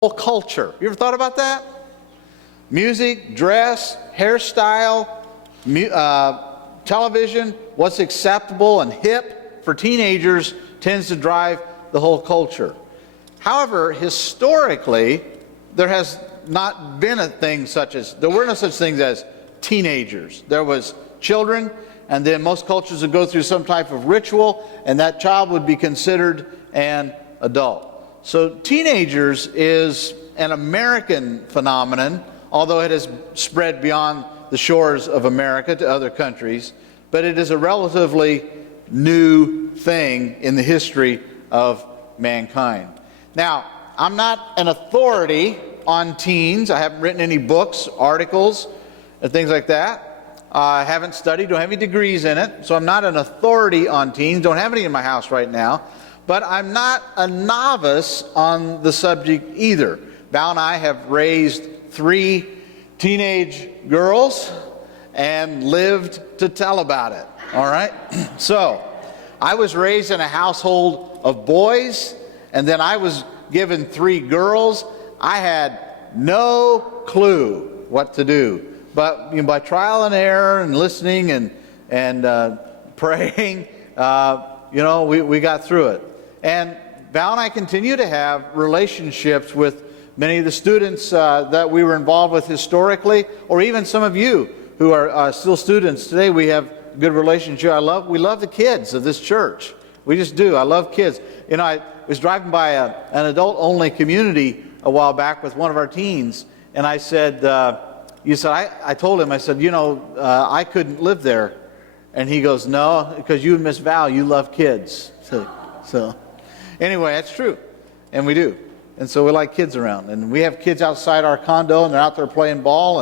whole culture. You ever thought about that? Music, dress, hairstyle, television, what's acceptable and hip for teenagers tends to drive the whole culture. However, historically, there has not been there were no such things as teenagers. There was children, and then most cultures would go through some type of ritual, and that child would be considered an adult. So teenagers is an American phenomenon, although it has spread beyond the shores of America to other countries, but it is a relatively new thing in the history of mankind. Now, I'm not an authority on teens. I haven't written any books, articles, and things like that. I haven't studied, don't have any degrees in it, so I'm not an authority on teens. Don't have any in my house right now. But I'm not a novice on the subject either. Val and I have raised 3 teenage girls and lived to tell about it. All right? So, I was raised in a household of boys, and then I was given 3 girls. I had no clue what to do. But by trial and error and listening and praying, we got through it. And Val and I continue to have relationships with many of the students that we were involved with historically, or even some of you who are still students today. We have a good relationship. We love the kids of this church. We just do. I love kids. I was driving by an adult-only community a while back with one of our teens, and I said, I told him, I said, I couldn't live there. And he goes, no, because you and Miss Val, you love kids. So anyway, that's true. And we do. And so we like kids around. And we have kids outside our condo, and they're out there playing ball.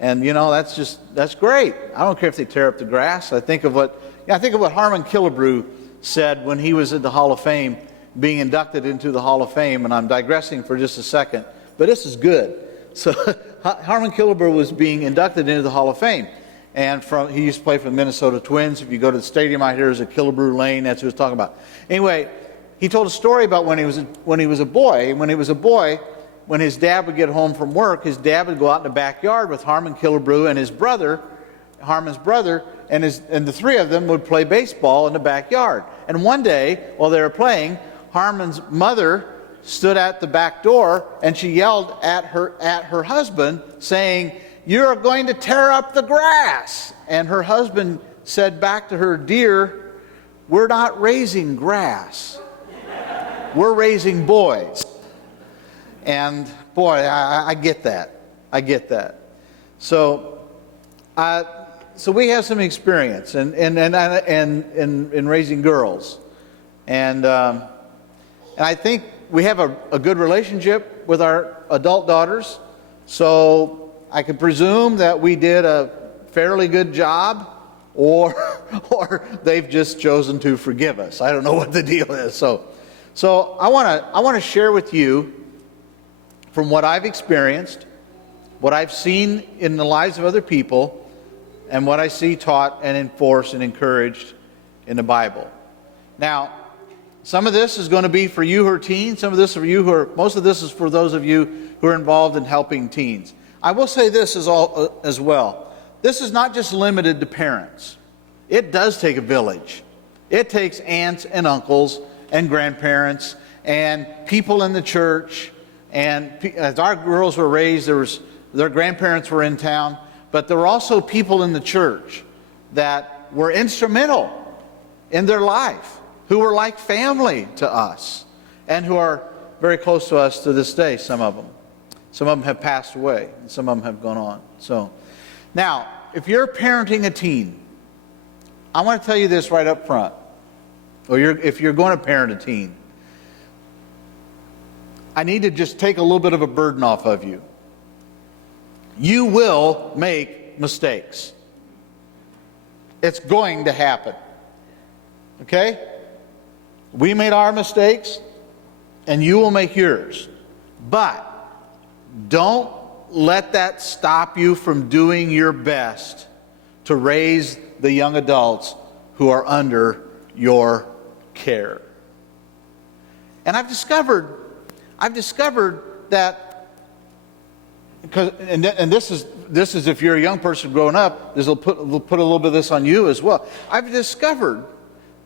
And that's great. I don't care if they tear up the grass. I think of what Harmon Killebrew said when he was at the Hall of Fame, being inducted into the Hall of Fame. And I'm digressing for just a second, but this is good. So Harmon Killebrew was being inducted into the Hall of Fame. And he used to play for the Minnesota Twins. If you go to the stadium out here, there's a Killebrew Lane. That's what he was talking about. Anyway, he told a story about when he was a boy. When his dad would get home from work, his dad would go out in the backyard with Harmon Killebrew and his brother, Harmon's brother, and the 3 of them would play baseball in the backyard. And one day, while they were playing, Harmon's mother stood at the back door and she yelled at her husband, saying, "You're going to tear up the grass." And her husband said back to her, "Dear, we're not raising grass. We're raising boys." And boy, I get that. I get that. So we have some experience in raising girls, and I think we have a good relationship with our adult daughters. So I can presume that we did a fairly good job, or they've just chosen to forgive us. I don't know what the deal is. So I want to share with you from what I've experienced, what I've seen in the lives of other people, and what I see taught and enforced and encouraged in the Bible. Now, some of this is going to be for you who are teens. Most of this is for those of you who are involved in helping teens. I will say this as well. This is not just limited to parents. It does take a village. It takes aunts and uncles and grandparents and people in the church. And as our girls were raised, their grandparents were in town, but there were also people in the church that were instrumental in their life, who were like family to us, and who are very close to us to this day, some of them. Some of them have passed away, and some of them have gone on. So, now, if you're parenting a teen, I want to tell you this right up front, or if you're going to parent a teen, I need to just take a little bit of a burden off of you. You will make mistakes. It's going to happen. Okay? We made our mistakes, and you will make yours. But don't let that stop you from doing your best to raise the young adults who are under your care. And I've discovered that, and this is if you're a young person growing up, we'll put a little bit of this on you as well. I've discovered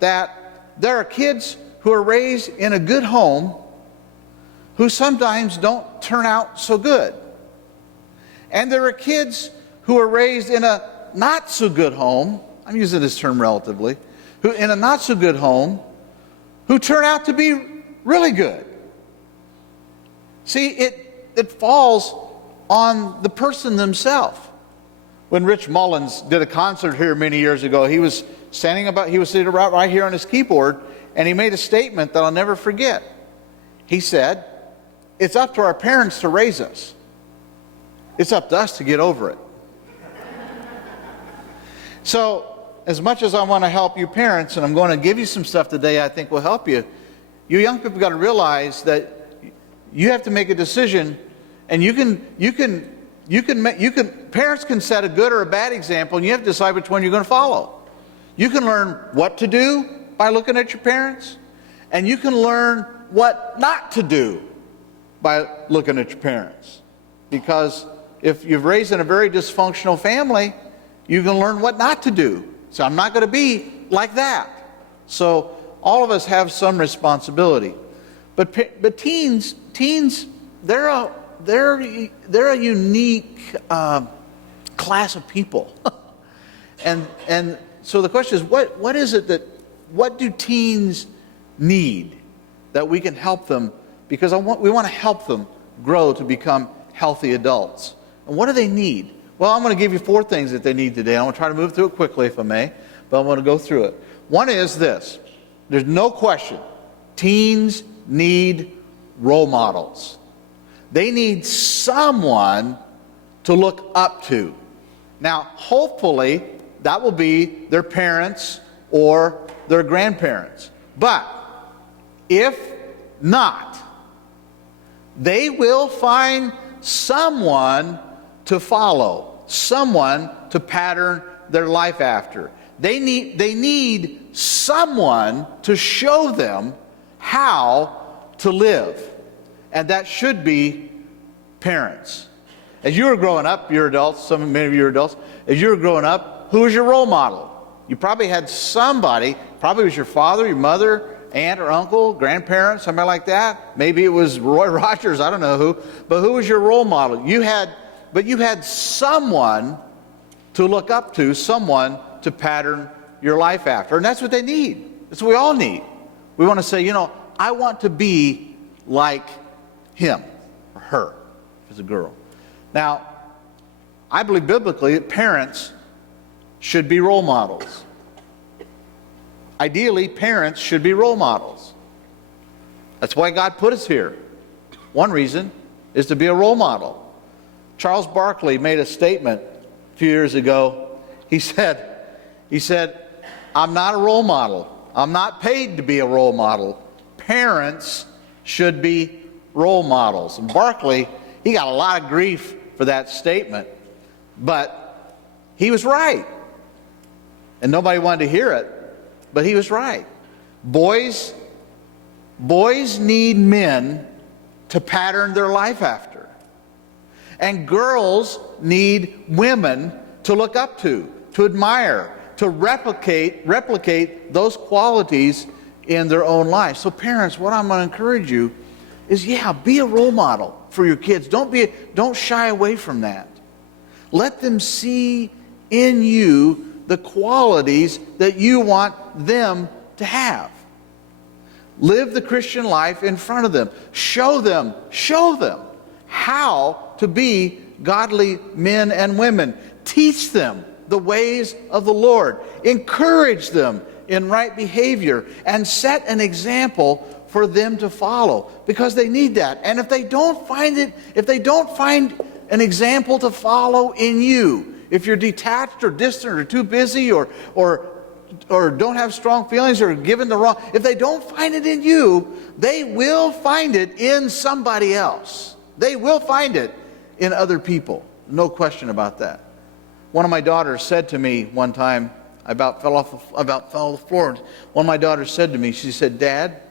that there are kids who are raised in a good home who sometimes don't turn out so good. And there are kids who are raised in a not so good home, I'm using this term relatively, who in a not so good home, who turn out to be really good. See, it falls on the person themselves. When Rich Mullins did a concert here many years ago, he was sitting right here on his keyboard, and he made a statement that I'll never forget. He said, "It's up to our parents to raise us. It's up to us to get over it." So, as much as I want to help you parents, and I'm going to give you some stuff today I think will help you, you young people got to realize that you have to make a decision, and parents can set a good or a bad example, and you have to decide which one you're going to follow. You can learn what to do by looking at your parents, and you can learn what not to do by looking at your parents. Because if you've raised in a very dysfunctional family, you can learn what not to do. So I'm not going to be like that. So all of us have some responsibility. But teens, they're a unique class of people. and so the question is, what do teens need that we can help them? Because we want to help them grow to become healthy adults. And what do they need? Well, I'm going to give you 4 things that they need today. I'm going to try to move through it quickly if I may, but I'm going to go through it. One is this. There's no question. Teens need role models. They need someone to look up to. Now, hopefully, that will be their parents or their grandparents. But if not, they will find someone to follow, someone to pattern their life after. They need someone to show them how to live. And that should be parents. As you were growing up, you're adults, many of you are adults, as you were growing up, who was your role model? You probably had somebody, probably was your father, your mother, aunt or uncle, grandparents, somebody like that. Maybe it was Roy Rogers, I don't know who. But who was your role model? You had someone to look up to, someone to pattern your life after. And that's what they need. That's what we all need. We want to say, I want to be like him or her, if it's a girl. Now, I believe biblically that parents should be role models. Ideally, parents should be role models. That's why God put us here. One reason is to be a role model. Charles Barkley made a statement a few years ago. He said, "I'm not a role model. I'm not paid to be a role model. Parents should be role models." And Barkley, he got a lot of grief for that statement, but he was right. And nobody wanted to hear it, but he was right. Boys need men to pattern their life after. And girls need women to look up to admire, to replicate those qualities in their own life. So parents, what I'm going to encourage you is, be a role model for your kids. Don't shy away from that. Let them see in you the qualities that you want them to have. Live the Christian life in front of them. Show them how to be godly men and women. Teach them the ways of the Lord. Encourage them in right behavior and set an example for them to follow, because they need that. And if they don't find an example to follow in you, if you're detached or distant or too busy or don't have strong feelings or given the wrong, if they don't find it in you, they will find it in somebody else. They will find it in other people. No question about that. One of my daughters said to me one time, I about fell off the floor. One of my daughters said to me, she said, "Dad,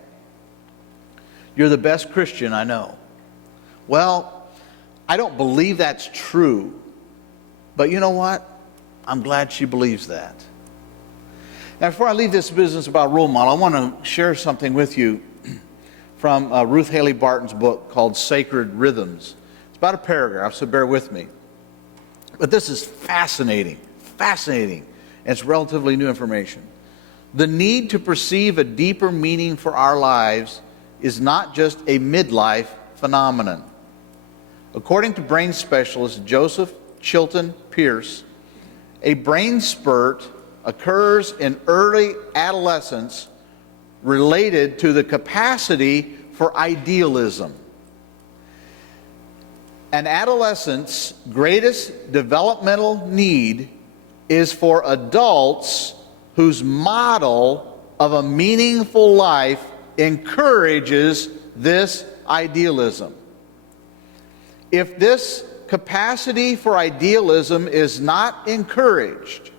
you're the best Christian I know." Well, I don't believe that's true. But you know what? I'm glad she believes that. Now, before I leave this business about role model, I want to share something with you from Ruth Haley Barton's book called Sacred Rhythms. It's about a paragraph, so bear with me. But this is fascinating, and it's relatively new information. The need to perceive a deeper meaning for our lives is not just a midlife phenomenon. According to brain specialist Joseph Chilton Pierce, a brain spurt occurs in early adolescence related to the capacity for idealism. An adolescent's greatest developmental need is for adults whose model of a meaningful life encourages this idealism. If this capacity for idealism is not encouraged,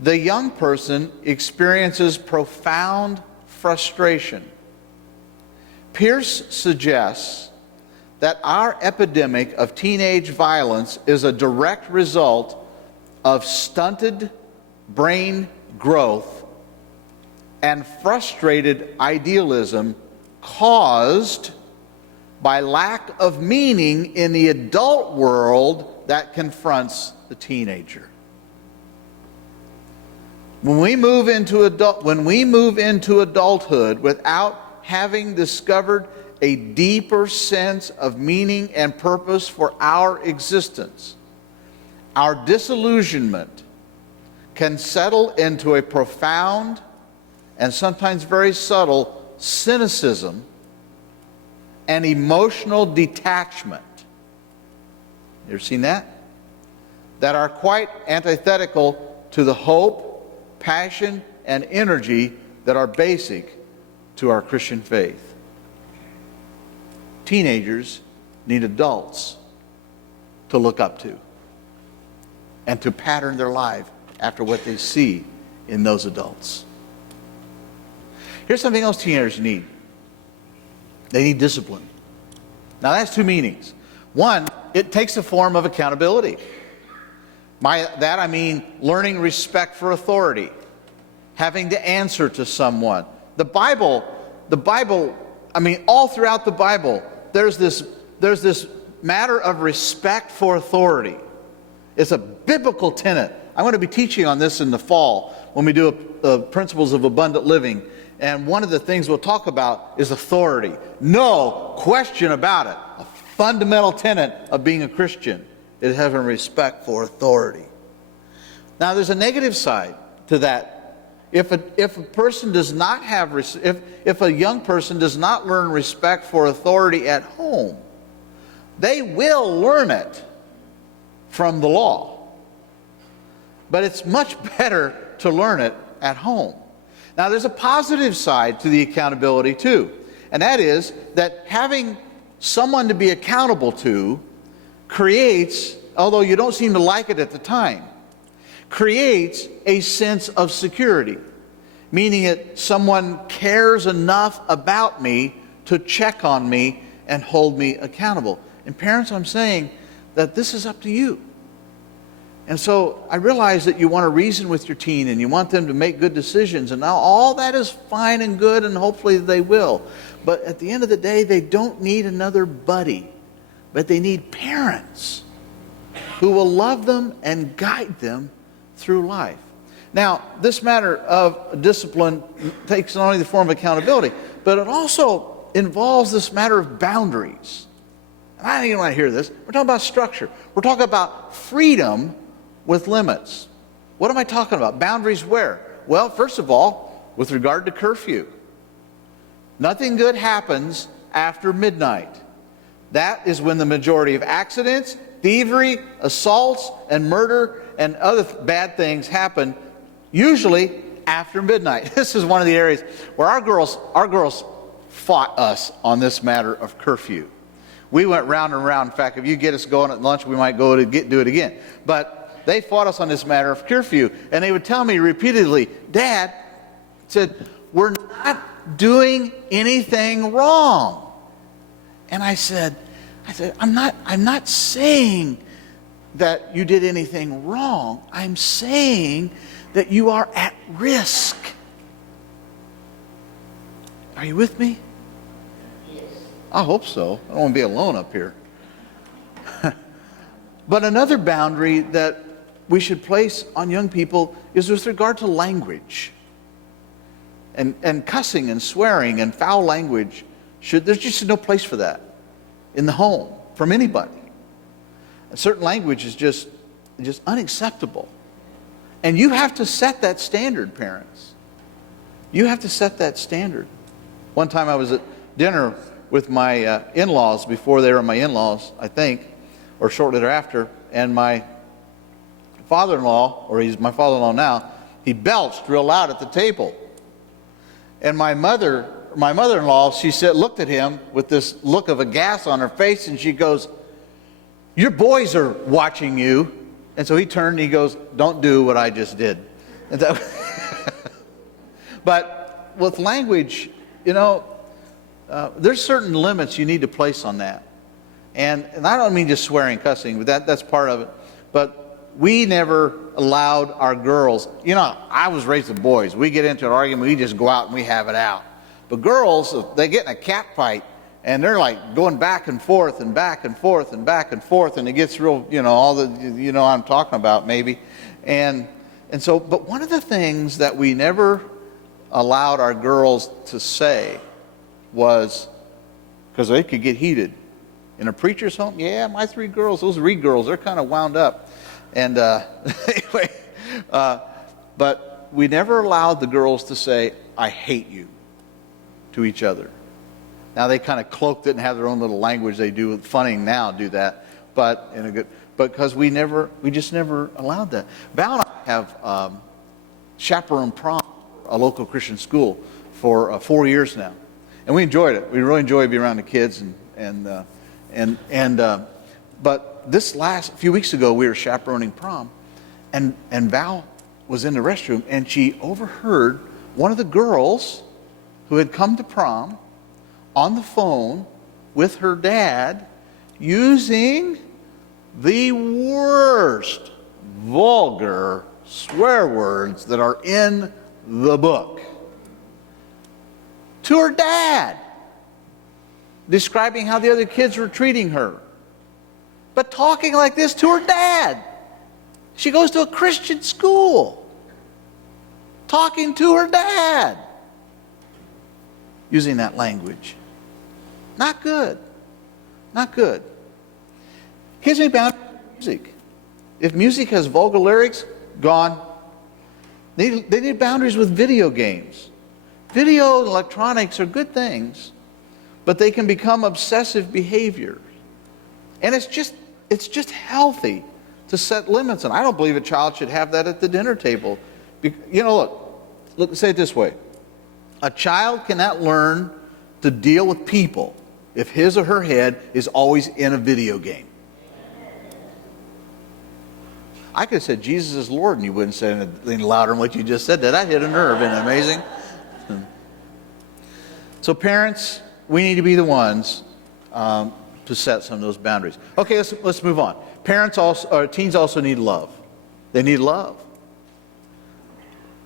the young person experiences profound frustration. Pierce suggests that our epidemic of teenage violence is a direct result of stunted brain growth and frustrated idealism caused by lack of meaning in the adult world that confronts the teenager. When we move into adulthood without having discovered a deeper sense of meaning and purpose for our existence, our disillusionment can settle into a profound and sometimes very subtle cynicism and emotional detachment. You ever seen that? That are quite antithetical to the hope, passion, and energy that are basic to our Christian faith. Teenagers need adults to look up to and to pattern their life after what they see in those adults. Here's something else teenagers need. They need discipline. Now that's two meanings. One, it takes the form of accountability. By that I mean learning respect for authority, having to answer to someone. The Bible, I mean, all throughout the Bible, there's this matter of respect for authority. It's a biblical tenet. I'm going to be teaching on this in the fall when we do Principles of Abundant Living. And one of the things we'll talk about is authority. No question about it. A fundamental tenet of being a Christian is having respect for authority. Now, there's a negative side to that. If a person does not have, if a young person does not learn respect for authority at home, they will learn it from the law. But it's much better to learn it at home. Now, there's a positive side to the accountability too, and that is that having someone to be accountable to creates, although you don't seem to like it at the time, creates a sense of security, meaning that someone cares enough about me to check on me and hold me accountable. And parents, I'm saying that this is up to you. And so I realize that you want to reason with your teen and you want them to make good decisions, and now all that is fine and good, and hopefully they will. But at the end of the day, they don't need another buddy, but they need parents who will love them and guide them through life. Now, this matter of discipline takes not only the form of accountability, but it also involves this matter of boundaries. And I don't even want to hear this. We're talking about structure. We're talking about freedom with limits. What am I talking about? Boundaries where? Well, first of all, with regard to curfew. Nothing good happens after midnight. That is when the majority of accidents, thievery, assaults, and murder and other bad things happen, usually after midnight. This is one of the areas where our girls fought us on this matter of curfew. We went round and round. In fact, if you get us going at lunch, we might go to do it again. But they fought us on this matter of curfew, and they would tell me repeatedly, Dad said, we're not doing anything wrong. And I said, I'm not saying that you did anything wrong. I'm saying that you are at risk. Are you with me? Yes. I hope so. I don't want to be alone up here. But another boundary that we should place on young people is with regard to language. And cussing and swearing and foul language, there's just no place for that in the home from anybody. A certain language is just unacceptable. And you have to set that standard, parents. You have to set that standard. One time I was at dinner with my in-laws, before they were my in-laws, I think, or shortly thereafter, and my father-in-law, or he's my father-in-law now, he belched real loud at the table. And my mother-in-law, she looked at him with this look of aghast on her face, and she goes, "Your boys are watching you." And so he turned and he goes, "Don't do what I just did." And but with language, there's certain limits you need to place on that. And I don't mean just swearing, cussing, but that's part of it. But we never allowed our girls, I was raised with boys. We get into an argument, we just go out and we have it out. But girls, they get in a cat fight, and they're like going back and forth and back and forth and back and forth, and it gets real, all the, I'm talking about maybe. And so, but one of the things that we never allowed our girls to say was, because they could get heated. In a preacher's home, yeah, my 3 girls, those Reed girls, they're kind of wound up. And anyway, but we never allowed the girls to say, "I hate you," to each other. Now they kind of cloaked it and have their own little language they do, funning now, do that, but because we just never allowed that. Val and I have chaperoned prom, a local Christian school, for 4 years now, and we enjoyed it. We really enjoyed being around the kids, but this last few weeks ago we were chaperoning prom, and Val was in the restroom, and she overheard one of the girls who had come to prom on the phone with her dad using the worst vulgar swear words that are in the book to her dad, describing how the other kids were treating her, but talking like this to her dad. She goes to a Christian school, talking to her dad, using that language. Not good. Not good. Kids need boundaries with music. If music has vulgar lyrics, gone. They need boundaries with video games. Video and electronics are good things, but they can become obsessive behavior. And it's just healthy to set limits. And I don't believe a child should have that at the dinner table. Look, say it this way. A child cannot learn to deal with people if his or her head is always in a video game. I could have said Jesus is Lord, and you wouldn't say anything louder than what you just said. That hit a nerve. Isn't it amazing? So parents, we need to be the ones to set some of those boundaries. Okay, let's move on. Teens also need love. They need love.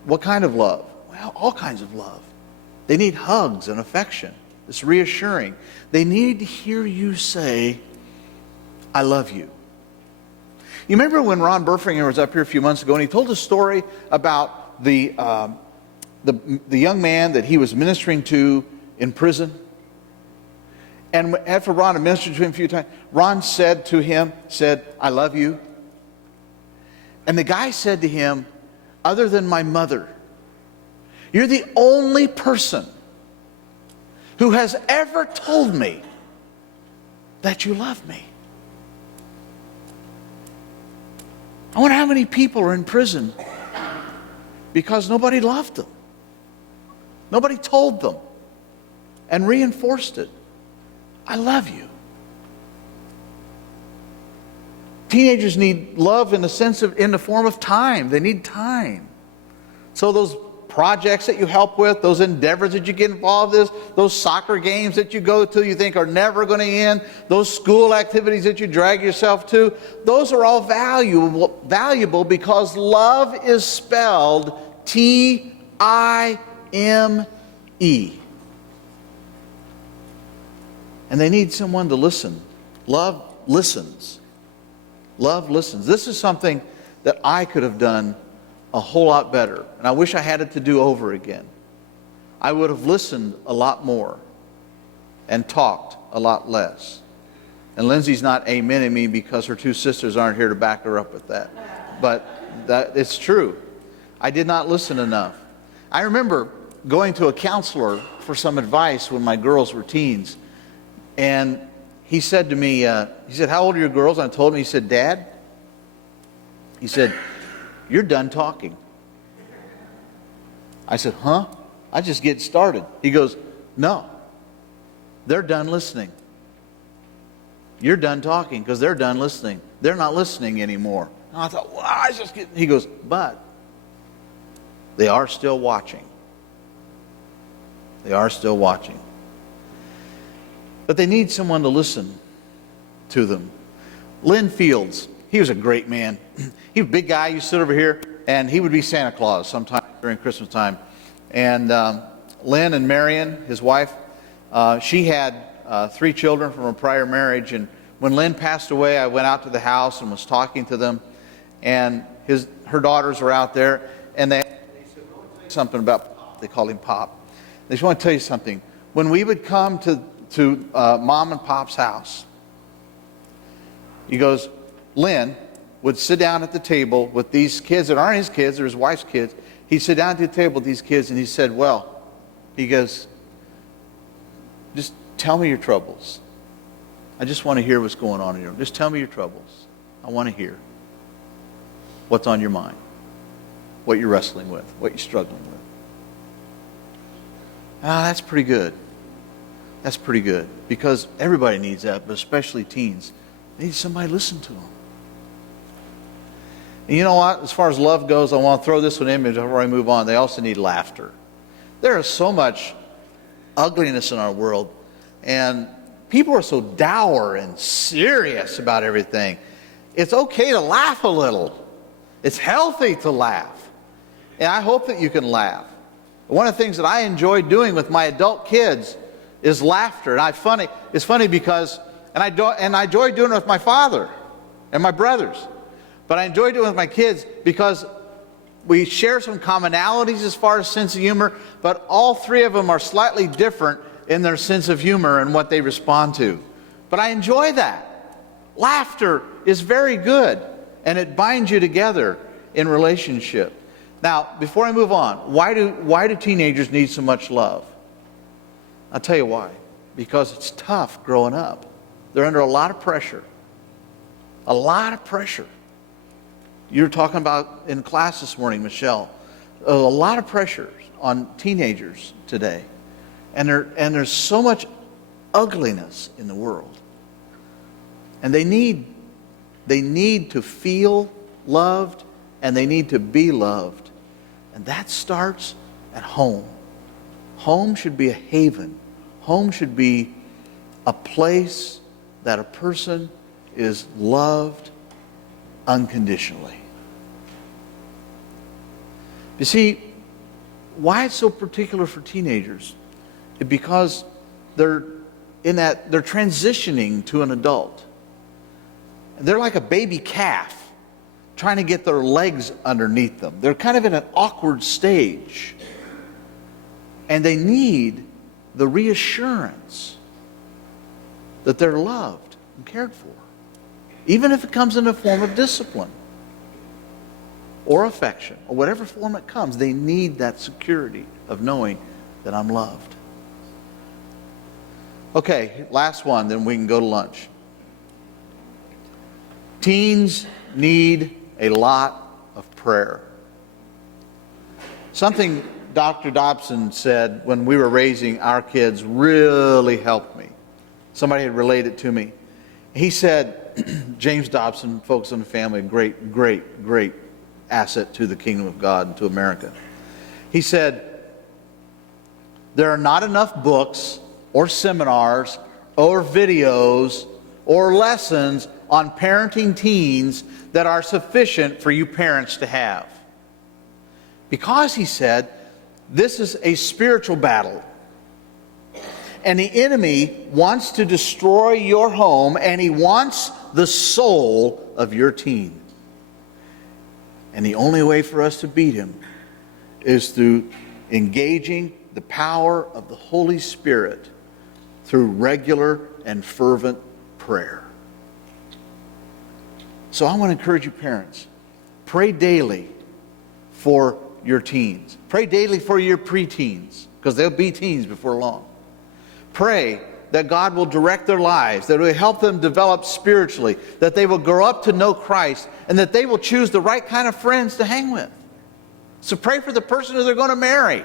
What kind of love? Well, all kinds of love. They need hugs and affection. It's reassuring. They need to hear you say, "I love you." You remember when Ron Burfinger was up here a few months ago, and he told a story about the young man that he was ministering to in prison? And after Ron had ministered to him a few times, Ron said to him, "I love you." And the guy said to him, "Other than my mother, you're the only person who has ever told me that you love me." I wonder how many people are in prison because nobody loved them. Nobody told them and reinforced it. I love you. Teenagers need love in the form of time. They need time. So those projects that you help with, those endeavors that you get involved in, those soccer games that you go to you think are never going to end, those school activities that you drag yourself to, those are all valuable because love is spelled T-I-M-E. And they need someone to listen. Love listens. Love listens. This is something that I could have done a whole lot better. And I wish I had it to do over again. I would have listened a lot more and talked a lot less. And Lindsay's not amening me because her two sisters aren't here to back her up with that. But it's true. I did not listen enough. I remember going to a counselor for some advice when my girls were teens. And he said to me, he said, "How old are your girls?" And I told him, he said, "Dad," he said, "you're done talking." I said, "Huh? I just get started." He goes, "No, they're done listening. You're done talking because they're done listening. They're not listening anymore." And I thought, "Well, I just get..." He goes, "But they are still watching. They are still watching." But they need someone to listen to them. Lynn Fields, he was a great man. He was a big guy. He used to sit over here, and he would be Santa Claus sometime during Christmas time. And Lynn and Marion, his wife, she had 3 children from a prior marriage. And when Lynn passed away, I went out to the house and was talking to them. And her daughters were out there, and they said, "We'll tell you something about Pop." They called him Pop. They just want to tell you something. When we would come to Mom and Pop's house, he goes, Lynn would sit down at the table with these kids that aren't his kids, they're his wife's kids. He'd sit down at the table with these kids and he said, "Well," he goes, "just tell me your troubles. I just want to hear what's going on in your room. Just tell me your troubles. I want to hear what's on your mind, what you're wrestling with, what you're struggling with." That's pretty good. That's pretty good, because everybody needs that, but especially teens. They need somebody to listen to them. And you know what? As far as love goes, I want to throw this one in before I move on. They also need laughter. There is so much ugliness in our world, and people are so dour and serious about everything. It's okay to laugh a little. It's healthy to laugh. And I hope that you can laugh. One of the things that I enjoy doing with my adult kids is laughter. And it's funny because, and I enjoy doing it with my father and my brothers. But I enjoy doing it with my kids because we share some commonalities as far as sense of humor, but all 3 of them are slightly different in their sense of humor and what they respond to. But I enjoy that. Laughter is very good, and it binds you together in relationship. Now, before I move on, why do teenagers need so much love? I'll tell you why. Because it's tough growing up. They're under a lot of pressure. A lot of pressure. You were talking about in class this morning, Michelle, a lot of pressure on teenagers today. And there's so much ugliness in the world. And they need to feel loved, and they need to be loved. And that starts at home. Home should be a haven. Home should be a place that a person is loved unconditionally. You see, why it's so particular for teenagers is because they're transitioning to an adult. They're like a baby calf trying to get their legs underneath them. They're kind of in an awkward stage. And they need the reassurance that they're loved and cared for. Even if it comes in a form of discipline or affection or whatever form it comes, they need that security of knowing that I'm loved. Okay, last one, then we can go to lunch. Teens need a lot of prayer. Something Dr. Dobson said when we were raising our kids really helped me. Somebody had relayed it to me. He said, James Dobson, Focus on the Family, great asset to the kingdom of God and to America. He said, there are not enough books or seminars or videos or lessons on parenting teens that are sufficient for you parents to have. Because, he said, this is a spiritual battle. And the enemy wants to destroy your home, and he wants the soul of your teen. And the only way for us to beat him is through engaging the power of the Holy Spirit through regular and fervent prayer. So I want to encourage you parents, pray daily for your teens. Pray daily for your preteens, because they'll be teens before long. Pray that God will direct their lives, that it will help them develop spiritually, that they will grow up to know Christ, and that they will choose the right kind of friends to hang with. So pray for the person who they're going to marry.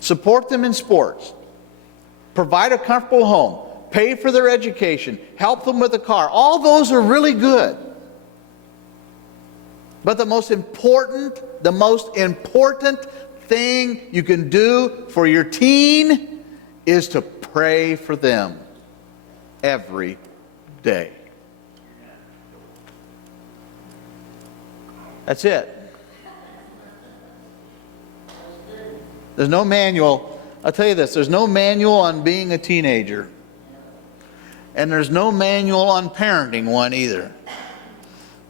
Support them in sports. Provide a comfortable home. Pay for their education. Help them with a car. All those are really good. But the most important thing you can do for your teen is to pray for them every day. That's it. There's no manual. I'll tell you this, there's no manual on being a teenager. And there's no manual on parenting one either.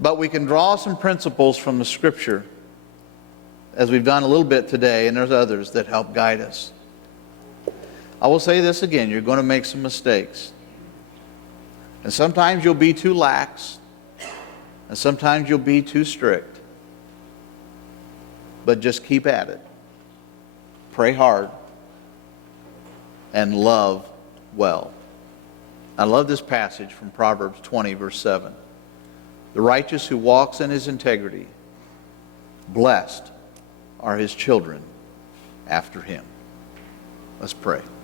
But we can draw some principles from the Scripture, as we've done a little bit today, and there's others that help guide us. I will say this again, you're going to make some mistakes. And sometimes you'll be too lax, and sometimes you'll be too strict. But just keep at it. Pray hard, and love well. I love this passage from Proverbs 20, verse 7. The righteous who walks in his integrity, blessed are his children after him. Let's pray.